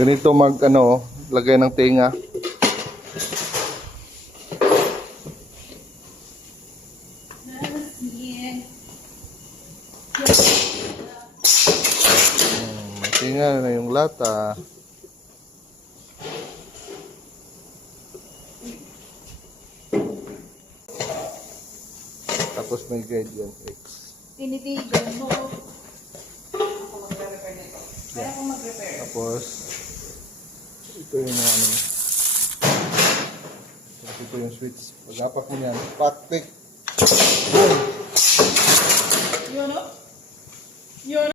Ganito lagay ng tinga. May tinga na yung lata. Tapos may guide yan, X. Tinitigil mo. Ako mag-repair nito. Kaya ako mag-repair. Tapos, ito yung ito yung switch. Pag-apak mo yan, pack-pick. Boom! Yun o? Yun